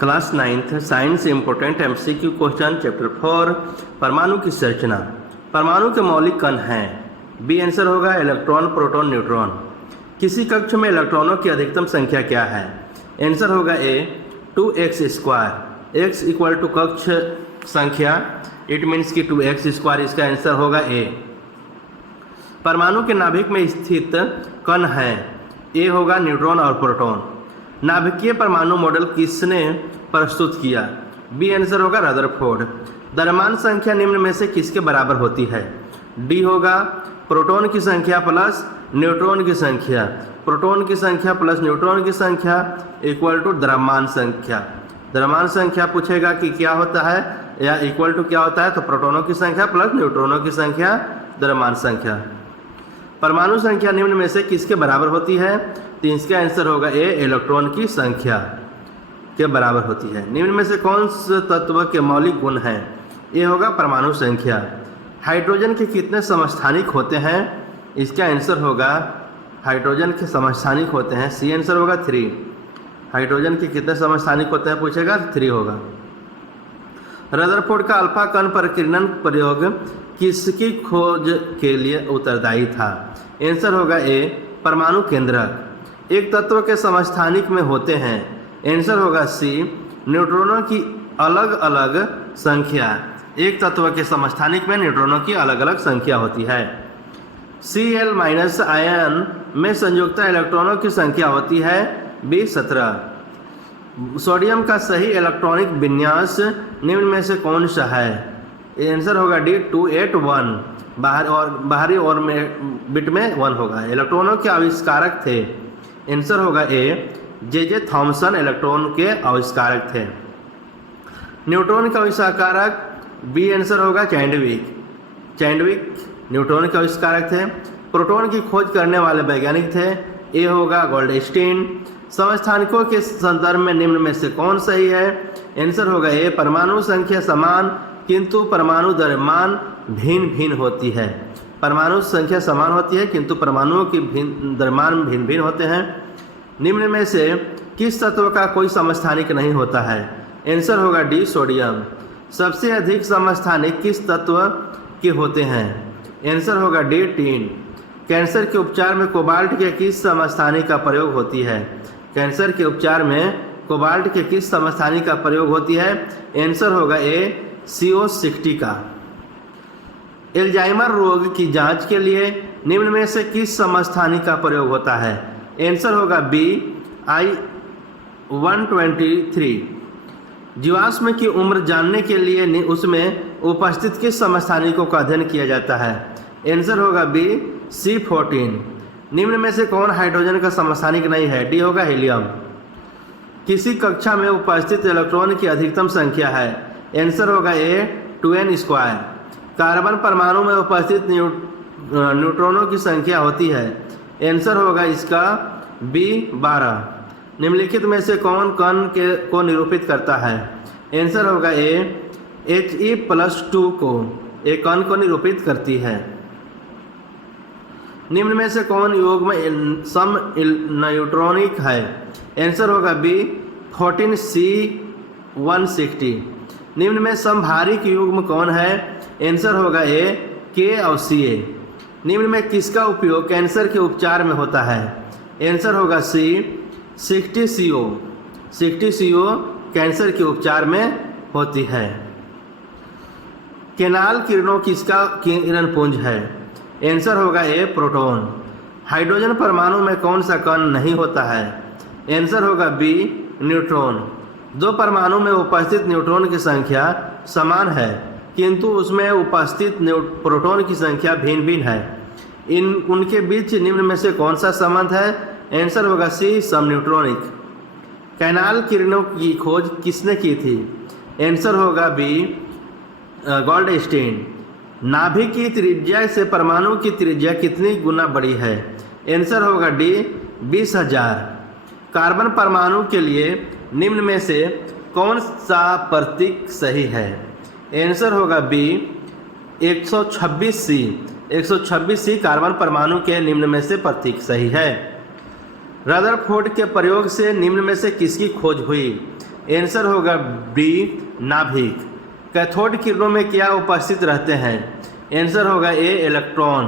Class 9th science important MCQ question chapter 4 परमाणु की संरचना। परमाणु के मौलिक कण हैं। बी आंसर होगा इलेक्ट्रॉन, प्रोटॉन, न्यूट्रॉन। किसी कक्ष में इलेक्ट्रॉनों की अधिकतम संख्या क्या है? आंसर होगा ए 2x²। x इक्वल टू कक्ष संख्या, इट मीन्स कि 2x²। इसका आंसर होगा ए। परमाणु के नाभिक में स्थित कण है। ए होगा न्यूट्रॉन और प्रोटॉन। नाभिकीय परमाणु मॉडल किसने प्रस्तुत किया? बी आंसर होगा रदरफोर्ड। द्रव्यमान संख्या निम्न में से किसके बराबर होती है? डी होगा प्रोटॉन की संख्या प्लस न्यूट्रॉन की संख्या। प्रोटॉन की संख्या प्लस न्यूट्रॉन की संख्या इक्वल टू द्रव्यमान संख्या। द्रव्यमान संख्या पूछेगा कि क्या होता है या इक्वल टू क्या होता है, तो प्रोटॉनों की संख्या प्लस न्यूट्रॉनों की संख्या द्रव्यमान संख्या। परमाणु संख्या निम्न में से किसके बराबर होती है? तो इसका आंसर होगा ए इलेक्ट्रॉन की संख्या के बराबर होती है। निम्न में से कौन से तत्व के मौलिक गुण हैं? ए होगा परमाणु संख्या। हाइड्रोजन के कितने समस्थानिक होते हैं? इसका आंसर होगा हाइड्रोजन के समस्थानिक होते हैं। सी आंसर होगा 3। हाइड्रोजन के कितने समस्थानिक होते हैं पूछेगा, 3 होगा। रदरफोर्ड का अल्फा कण परिकिरण प्रयोग किसकी खोज के लिए उत्तरदायी था? आंसर होगा ए परमाणु केंद्रक। एक तत्व के समस्थानिक में होते हैं। आंसर होगा सी न्यूट्रॉनों की अलग अलग संख्या। एक तत्व के समस्थानिक में न्यूट्रॉनों की अलग अलग संख्या होती है। Cl- आयन में संयुक्त इलेक्ट्रॉनों की संख्या होती है बी 17। सोडियम का सही इलेक्ट्रॉनिक विन्यास निम्न में से कौन सा है? आंसर होगा डी 281। बाहरी और में बिट में 1 होगा। इलेक्ट्रॉनों के आविष्कारक थे। आंसर होगा ए जे थॉमसन इलेक्ट्रॉन के आविष्कारक थे। न्यूट्रॉन का आविष्कारक बी आंसर होगा चैडविक न्यूट्रॉन के आविष्कारक थे। प्रोटॉन की खोज करने वाले वैज्ञानिक थे। ए होगा गोल्डस्टीन। समस्थानिकों के संदर्भ में निम्न में से कौन सही है? आंसर होगा ए परमाणु संख्या समान किंतु परमाणु द्रव्यमान भिन्न भिन्न होती है। परमाणु संख्या समान होती है किंतु परमाणुओं की द्रव्यमान भिन्न भिन्न होते हैं। निम्न में से किस तत्व का कोई समस्थानिक नहीं होता है? आंसर होगा डी सोडियम। सबसे अधिक समस्थानिक किस तत्व के होते हैं? आंसर होगा डी टीन। कैंसर के उपचार में कोबाल्ट के किस समस्थानिक का प्रयोग होती है? कैंसर के उपचार में कोबाल्ट के किस समस्थानिक का प्रयोग होती है? आंसर होगा ए CO60 का। एल्जाइमर रोग की जांच के लिए निम्न में से किस समस्थानिक का प्रयोग होता है? आंसर होगा बी I-123। जीवाश्म की उम्र जानने के लिए उसमें उपस्थित किस समस्थानिकों का अध्ययन किया जाता है? आंसर होगा बी C14। निम्न में से कौन हाइड्रोजन का समस्थानिक नहीं है? डी होगा हीलियम। किसी कक्षा में उपस्थित इलेक्ट्रॉन की अधिकतम संख्या है? आंसर होगा ए 2n²। कार्बन परमाणु में उपस्थित न्यूट्रॉनों की संख्या होती है। आंसर होगा इसका बी 12। निम्नलिखित में से कौन कण को निरूपित करता है? आंसर होगा ए He+2 को एक कण को निरूपित करती है। निम्न में से कौन युग्म सम न्यूट्रॉनिक है? आंसर होगा बी 14C160। निम्न में समभारिक युग्म कौन है? आंसर होगा ए K और Ca। निम्न में किसका उपयोग कैंसर के उपचार में होता है? आंसर होगा सी 60CO। 60CO कैंसर के उपचार में होती है। केनाल किरणों किसका किरण पुंज है? आंसर होगा ए प्रोटॉन। हाइड्रोजन परमाणु में कौन सा कण नहीं होता है? आंसर होगा बी न्यूट्रॉन। 2 परमाणु में उपस्थित न्यूट्रॉन की संख्या समान है किंतु उसमें उपस्थित प्रोटॉन की संख्या भिन्न भिन्न है। उनके बीच निम्न में से कौन सा संबंध है? आंसर होगा सी समन्यूट्रॉनिक। कैनाल किरणों की खोज किसने की थी? आंसर होगा बी गोल्डस्टीन। नाभिक की त्रिज्या से परमाणु की त्रिज्या कितनी गुना बड़ी है? आंसर होगा डी 20,000। कार्बन परमाणु के लिए निम्न में से कौन सा प्रतीक सही है? आंसर होगा बी 126C। 126C कार्बन परमाणु के निम्न में से प्रतीक सही है। रदरफोर्ड के प्रयोग से निम्न में से किसकी खोज हुई? आंसर होगा बी नाभिक। कैथोड किरणों में क्या उपस्थित रहते हैं? आंसर होगा ए इलेक्ट्रॉन।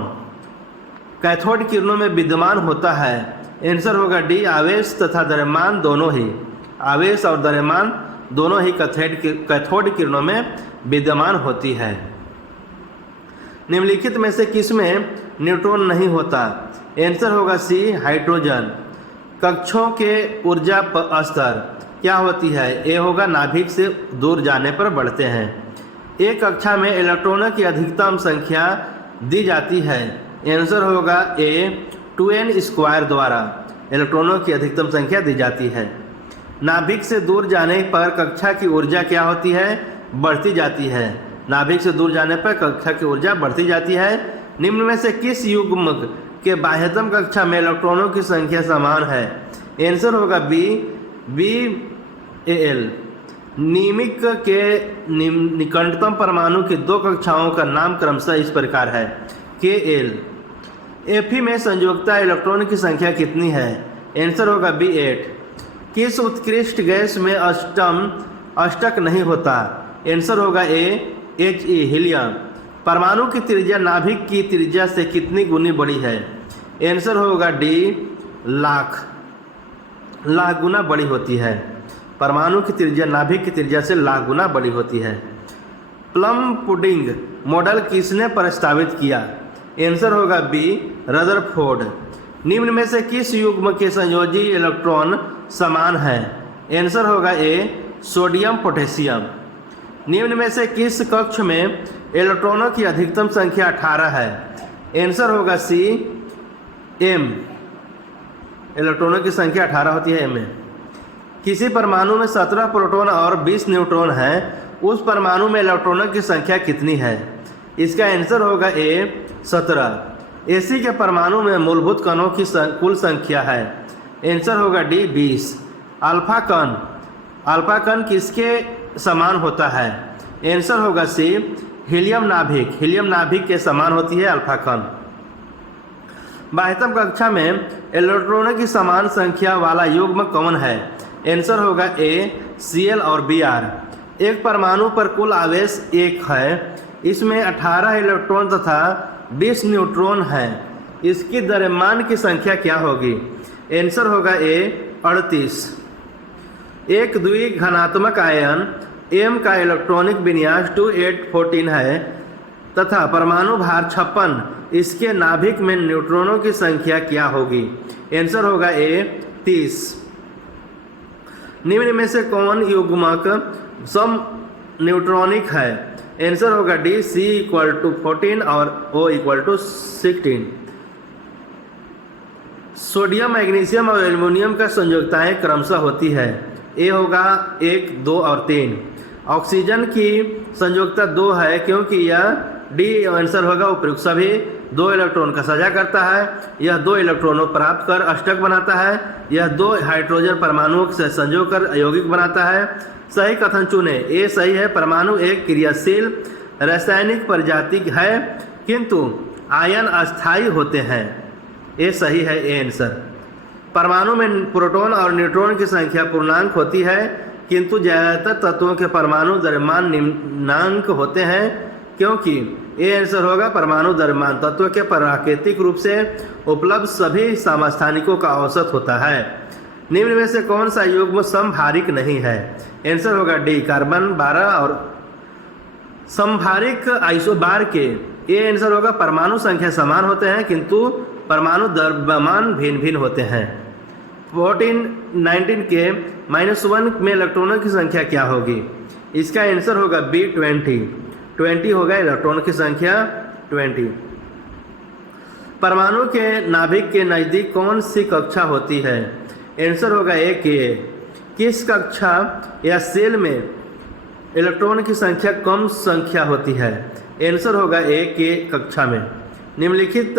कैथोड किरणों में विद्यमान होता है? आंसर होगा डी आवेश तथा द्रव्यमान दोनों ही। आवेश और द्रव्यमान दोनों ही कैथोड किरणों में विद्यमान होती है। निम्नलिखित में से किसमें न्यूट्रॉन नहीं होता? आंसर होगा सी हाइड्रोजन। कक्षों के ऊर्जा स्तर क्या होती है? ए होगा नाभिक से दूर जाने पर बढ़ते हैं। एक कक्षा में इलेक्ट्रॉनों की अधिकतम संख्या दी जाती है। आंसर होगा ए 2n² द्वारा इलेक्ट्रॉनों की अधिकतम संख्या दी जाती है। नाभिक से दूर जाने पर कक्षा की ऊर्जा क्या होती है? बढ़ती जाती है। नाभिक से दूर जाने पर कक्षा की ऊर्जा बढ़ती जाती है। निम्न में से किस युग्मक के बाह्यतम कक्षा में इलेक्ट्रॉनों की संख्या समान है? आंसर होगा बी Al। नीमिक के निकटतम परमाणु की दो कक्षाओं का नाम क्रमशः इस प्रकार है Kl। Fe में संयोजकता इलेक्ट्रॉन की संख्या कितनी है? आंसर होगा B8। किस उत्कृष्ट गैस में अष्टक नहीं होता? आंसर होगा ए He हीलियम। परमाणु की त्रिज्या नाभिक की त्रिज्या से कितनी गुनी बड़ी है? आंसर होगा डी लाख गुना बड़ी होती है। परमाणु की त्रिज्या नाभिक की त्रिज्या से लाख गुना बड़ी होती है। प्लम पुडिंग मॉडल किसने प्रस्तावित किया? आंसर होगा बी रदरफोर्ड। निम्न में से किस युग्म के संयोजी इलेक्ट्रॉन समान है? आंसर होगा ए सोडियम पोटेशियम। निम्न में से किस कक्ष में इलेक्ट्रॉनों की अधिकतम संख्या 18 है? आंसर होगा सी एम। इलेक्ट्रॉनों की संख्या 18 होती है एम में। किसी परमाणु में 17 प्रोटॉन और 20 न्यूट्रॉन है, उस परमाणु में इलेक्ट्रॉनों की संख्या कितनी है? इसका आंसर होगा ए 17। एसी के परमाणु में मूलभूत कणों की कुल संख्या है? आंसर होगा डी 20। अल्फा कण किसके समान होता है? आंसर होगा सी हीलियम नाभिक। हीलियम नाभिक के समान होती है अल्फा कण। बाह्यतम कक्षा में इलेक्ट्रॉनों की समान संख्या वाला युग्म कौन है? आंसर होगा ए Cl और Br। एक परमाणु पर कुल आवेश 1 है। इसमें 18 इलेक्ट्रॉन तथा 20 न्यूट्रॉन हैं। इसकी द्रव्यमान की संख्या क्या होगी? आंसर होगा ए 38। एक द्विघनात्मक आयन M का इलेक्ट्रॉनिक विन्यास 2814 है तथा परमाणु भार 56। इसके नाभिक में न्यूट्रॉनों की संख्या क्या होगी? आंसर होगा ए 30। निम्न में से कौन युग्मक सम न्यूट्रॉनिक है? आंसर होगा डी C = 14 और O = 16। सोडियम मैग्नीशियम और एल्युमिनियम का संयोजकताएं क्रमशः होती है? ए होगा 1, 2 और 3। ऑक्सीजन की संयोजकता 2 है क्योंकि यह डी आंसर होगा उपयुक्त सभी 2 इलेक्ट्रॉन का साझा करता है। यह 2 इलेक्ट्रॉनों प्राप्त कर अष्टक बनाता है। यह 2 हाइड्रोजन परमाणुओं से संजोग कर यौगिक बनाता है। सही कथन चुने। ए सही है। परमाणु एक क्रियाशील रासायनिक प्रजाति है किंतु आयन अस्थायी होते हैं। ए सही है। A answer. परमाणु में प्रोटॉन और न्यूट्रॉन की संख्या पूर्णांक होती है किंतु ज्यादातर तत्वों के परमाणु द्रव्यमान निम्नांक होते हैं क्योंकि ए आंसर होगा परमाणु द्रव्यमान तत्व के प्राकृतिक रूप से उपलब्ध सभी समस्थानिकों का औसत होता है। निम्न में से कौन सा युग्म समभारिक नहीं है? आंसर होगा डी कार्बन 12 और समभारिक आइसोबार के। ए आंसर होगा परमाणु संख्या समान होते हैं किंतु परमाणु द्रव्यमान भिन्न भिन्न होते हैं। 19 के -1 में इलेक्ट्रॉनों की संख्या क्या होगी? इसका आंसर होगा बी 20 होगा इलेक्ट्रॉन की संख्या 20। परमाणु के नाभिक के नज़दीक कौन सी कक्षा होती है? आंसर होगा ए के। किस कक्षा या सेल में इलेक्ट्रॉन की संख्या कम संख्या होती है? आंसर होगा ए के कक्षा में। निम्नलिखित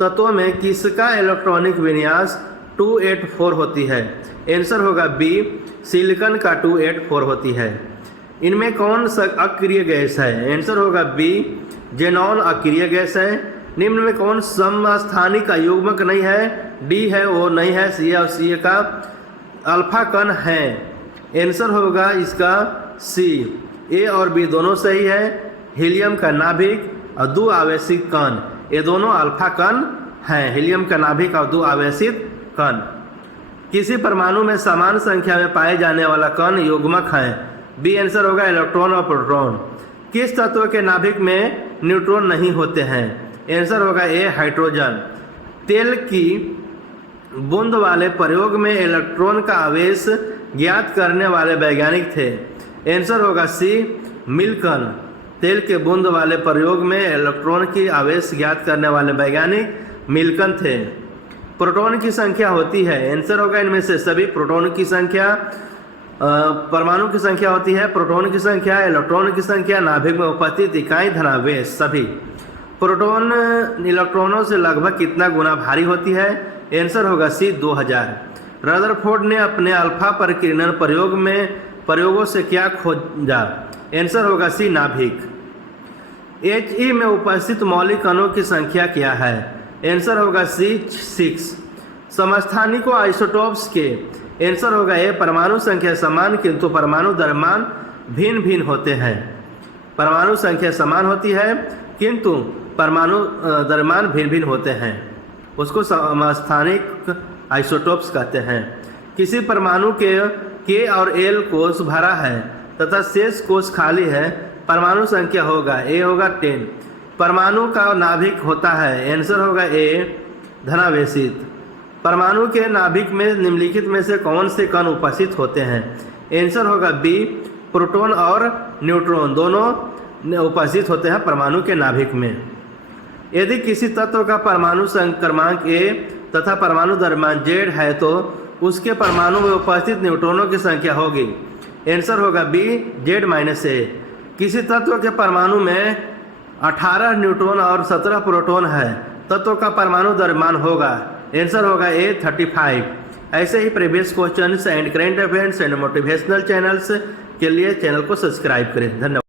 तत्वों में किसका इलेक्ट्रॉनिक विन्यास 284 होती है? आंसर होगा बी सिलिकॉन का 284 होती है। इनमें कौन सा अक्रिय गैस है? आंसर होगा बी जेनॉन अक्रिय गैस है। निम्न में कौन समस्थानिक युग्मक नहीं है? डी है, ओ नहीं है, सी और सी का अल्फा कण है। आंसर होगा इसका सी। ए और बी दोनों सही है। हीलियम का नाभिक और दो आवेशित कण, ये दोनों अल्फा कण हैं। हीलियम का नाभिक और दो आवेशित कण। किसी परमाणु में समान संख्या में पाए जाने वाला कण युग्मक है। बी आंसर होगा इलेक्ट्रॉन और प्रोटॉन। किस तत्व के नाभिक में न्यूट्रॉन नहीं होते हैं? आंसर होगा ए हाइड्रोजन। तेल की बूंद वाले प्रयोग में इलेक्ट्रॉन का आवेश ज्ञात करने वाले वैज्ञानिक थे। आंसर होगा सी मिल्टन। तेल के बूंद वाले प्रयोग में इलेक्ट्रॉन की आवेश ज्ञात करने वाले वैज्ञानिक मिल्टन थे। प्रोटॉन की संख्या होती है। आंसर होगा इनमें से सभी। प्रोटॉन की संख्या परमाणु की संख्या होती है। प्रोटॉन की संख्या, इलेक्ट्रॉन की संख्या, नाभिक में उपस्थित इकाई, धनावेश सभी। प्रोटॉन इलेक्ट्रॉनों से लगभग कितना गुना भारी होती है? आंसर होगा सी 2000। रदरफोर्ड ने अपने अल्फा परिकिरण प्रयोगों से क्या खोजा? आंसर होगा सी नाभिक। He में उपस्थित मौलिक कणों की संख्या क्या है? आंसर होगा सी 6। समस्थानिकों आइसोटोप्स के आंसर होगा ए परमाणु संख्या समान किंतु परमाणु द्रव्यमान भिन्न भिन्न होते हैं। परमाणु संख्या समान होती है किंतु परमाणु द्रव्यमान भिन्न भिन्न होते हैं, उसको समस्थानिक आइसोटोप्स कहते हैं। किसी परमाणु के और एल कोष भरा है तथा शेष कोष खाली है, परमाणु संख्या होगा ए होगा 10। परमाणु का नाभिक होता है। आंसर होगा ए धनावेशित। परमाणु के नाभिक में निम्नलिखित में से कौन से कण उपस्थित होते हैं? आंसर होगा बी प्रोटॉन और न्यूट्रॉन दोनों उपस्थित होते हैं परमाणु के नाभिक में। यदि किसी तत्व का परमाणु क्रमांक ए तथा परमाणु द्रव्यमान जेड है तो उसके परमाणु में उपस्थित न्यूट्रॉनों की संख्या होगी। आंसर होगा बी Z-A। किसी तत्व के परमाणु में 18 न्यूट्रॉन और 17 प्रोटॉन है, तत्व का परमाणु द्रव्यमान होगा। आंसर होगा ए 35। ऐसे ही previous questions and current affairs and motivational channels के लिए चैनल को सब्सक्राइब करें। धन्यवाद।